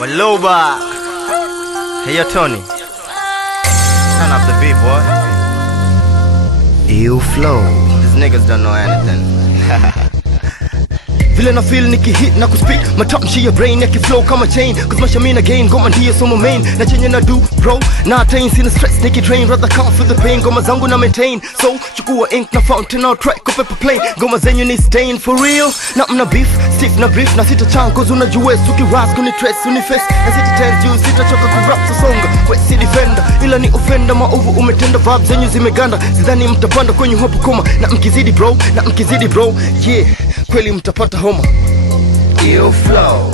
Waloba. Hey yo Tony, turn up the beat, boy. You flow. These niggas don't know anything. Vile na feel nikihit na kuspeak matamshi ya brain yakiflow kama chain, cause maisha mina gain ngoma ndiyo somo main na chenye na do bro na attain sina stress nikitrain rather come for the pain ngoma zangu na maintain so chukua ink na fountain au track kwa paper plane ngoma zenyu ni stain for real na mna beef stiff na brief na sita chan cause unajua ukiras kuni trace uniface na sita tell you sita choka ku rap so songa we si defender ila ni offender maovu umetenda vibes zenyu zimeganda sidhani mtapanda kwenye hapo koma na mkizidi bro yeah kweli mtapata homa. Ill flow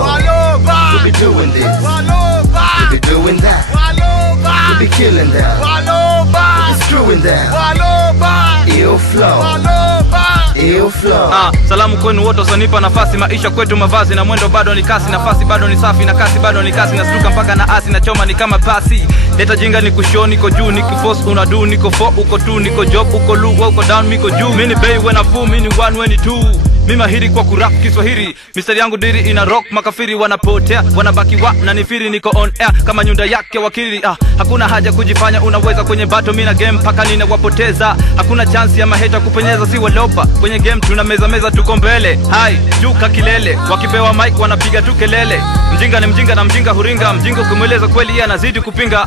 Waloba. You be doing this Waloba. You be doing that Waloba. You be killing that Waloba. You be screwing that Waloba. Ill flow Waloba. Ill flow. Salamu kwenu wote usanipa nafasi maisha kwetu mavazi na mwendo bado ni kasi nafasi bado ni safi na kasi bado ni kasi na stuka mpaka na asi na choma ni kama pasi leta jinga niko show niko juu niko force unadu niko for uko tu niko job uko low uko down niko juu mini bay when I fool mini one when it two mimi mahiri kwa kurap Kiswahili mistari yangu diri ina rock makafiri wanapotea wanabaki wa na nifiri niko on air kama nyunda yake wakili hakuna haja kujifanya unaweza kwenye battle mimi na game paka nina wapoteza hakuna chance ya maheta kupenyeza si Waloba kwenye game tuna meza tuko mbele hai juka kilele wakipewa mic wanapiga tu kelele mjinga ni mjinga na mjinga huringa mjinga kumweleza kweli yeye anazidi kupinga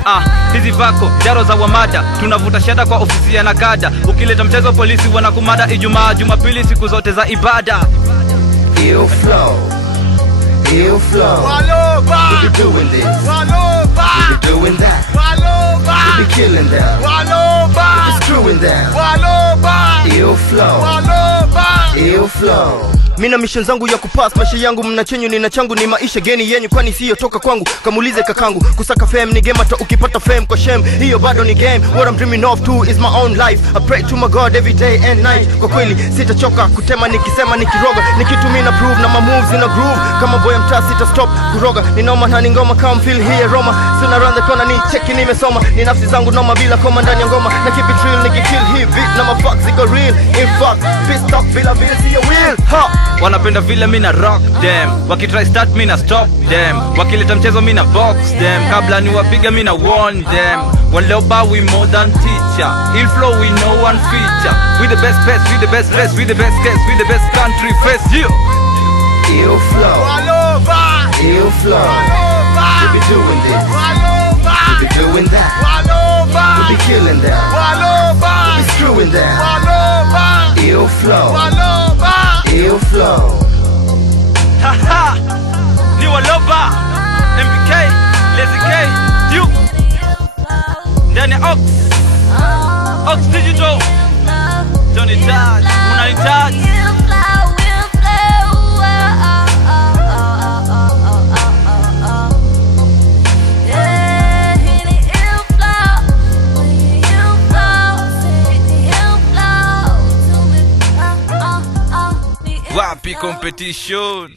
hizi vako jaro za wamada tunavuta shada kwa ofisi ya nakada ukileta mchezo polisi wanakumada Ijumaa Jumapili siku zote za ibada. Ill flow Waloba. You be doing this Waloba. You be doing that Waloba. You be killing that Waloba. You be screwing that Waloba. Ill flow Waloba. Ill flow. Mina mission zangu ya kupass maisha yangu mna chenyu nina changu ni maisha geni yenyu kwani siyo toka kwangu kamulize kakangu kusaka fame ni game hata ukipata fame kwa shame hiyo bado ni game what I'm dreaming of too is my own life I pray to my God every day and night kwa kweli sitachoka kutema nikisema nikiroga nikitumia na prove na my moves in a groove kama boy mtaa sita stop kuroga ninoma na ngoma come feel here Roma sina around the corner ni cheki nimesoma ni nafsi zangu noma bila koma ndani ya ngoma na keep it real nikikill hii beat na my fucks ziko real in fact pissed off bila vile siyo real wanapenda vile mina rock them wakitry start mina stop them wakileta mchezo mina box them kabla ni wapiga mina warn them Waloba we more than teacher Ill flow we no one feature we the best best we the best dress we the best case we the best country face yeah. Ill flow Waloba. Ill flow Waloba. You be doing this Waloba. You be doing that Waloba. You be killing that Waloba. You be screwing that Waloba. Ill flow Waloba. Ill flow. Haha. Ni Waloba. MBK. Lazy K. Duke. Ndani Ox Digital. Tony Touch. Unanitaji. Wapi competition